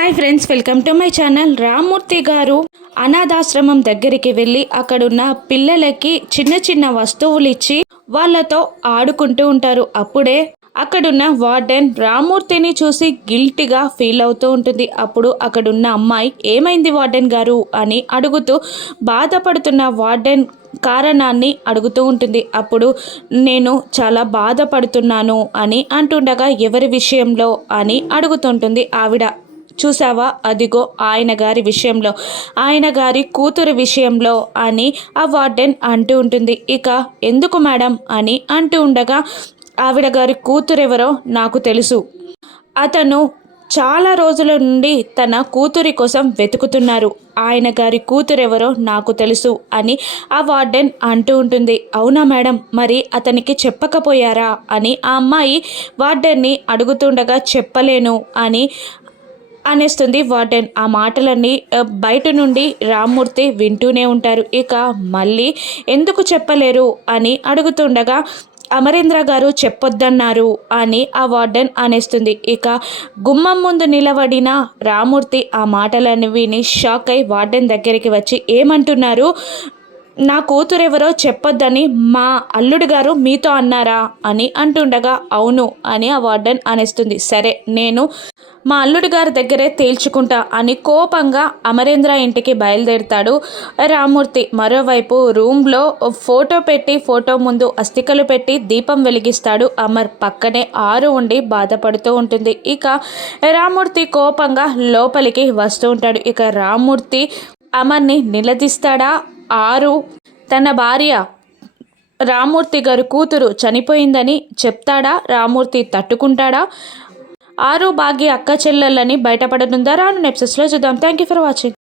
Hi friends, welcome to my channel. Rammurthy గారు అనాథాశ్రమం దగ్గరికి వెళ్ళి అక్కడున్న పిల్లలకి చిన్న చిన్న వస్తువులు ఇచ్చి వాళ్ళతో ఆడుకుంటూ ఉంటారు. అప్పుడే అక్కడున్న వార్డెన్ రామ్మూర్తిని చూసి గిల్టీగా ఫీల్ అవుతూ ఉంటుంది. అప్పుడు అక్కడున్న అమ్మాయి ఏమైంది వార్డెన్ గారు అని అడుగుతూ బాధపడుతున్న వార్డెన్ కారణాన్ని అడుగుతూ ఉంటుంది. అప్పుడు నేను చాలా బాధపడుతున్నాను అని అంటుండగా ఎవరి విషయంలో అని అడుగుతుంటుంది ఆవిడ. చూసావా, అదిగో ఆయన గారి విషయంలో, ఆయన గారి కూతురు విషయంలో అని ఆ వార్డెన్ అంటూ ఉంటుంది. ఇక ఎందుకు మేడం అని అంటూ ఉండగా ఆవిడ గారి కూతురెవరో నాకు తెలుసు. అతను చాలా రోజుల నుండి తన కూతురి కోసం వెతుకుతున్నారు. ఆయన గారి కూతురెవరో నాకు తెలుసు అని ఆ వార్డెన్ అంటూ ఉంటుంది. అవునా మేడం, మరి అతనికి చెప్పకపోయారా అని ఆ అమ్మాయి వార్డెన్ని అడుగుతుండగా చెప్పలేను అని అనేస్తుంది వార్డెన్. ఆ మాటలన్నీ బయట నుండి రామ్మూర్తి వింటూనే ఉంటారు. ఇక మళ్ళీ ఎందుకు చెప్పలేరు అని అడుగుతుండగా అమరేంద్ర గారు చెప్పొద్దన్నారు అని ఆ వార్డెన్ అనేస్తుంది. ఇక గుమ్మం ముందు నిలబడిన రామ్మూర్తి ఆ మాటలను విని షాక్ అయి వార్డెన్ దగ్గరికి వచ్చి ఏమంటున్నారు, నా కూతురెవరో చెప్పొద్దని మా అల్లుడు గారు మీతో అన్నారా అని అంటుండగా అవును అని ఆ వార్డెన్ అనేస్తుంది. సరే, నేను మా అల్లుడు గారి దగ్గరే తేల్చుకుంటా అని కోపంగా అమరేంద్ర ఇంటికి బయలుదేరుతాడు రామ్మూర్తి. మరోవైపు రూమ్లో ఫోటో ముందు అస్థికలు పెట్టి దీపం వెలిగిస్తాడు అమర్. పక్కనే ఆరు ఉండి బాధపడుతూ ఉంటుంది. ఇక రామ్మూర్తి కోపంగా లోపలికి వస్తూ ఉంటాడు. ఇక రామ్మూర్తి అమర్ని నిలదీస్తాడా? ఆరు తన భార్య రామ్మూర్తి గారి కూతురు చనిపోయిందని చెప్తాడా? రామ్మూర్తి తట్టుకుంటాడా? ఆరు భాగ్య అక్క చెల్లెళ్ళని బయటపడనుందా? రాను ఎపిసోడ్స్లో చూద్దాం. Thank you for watching.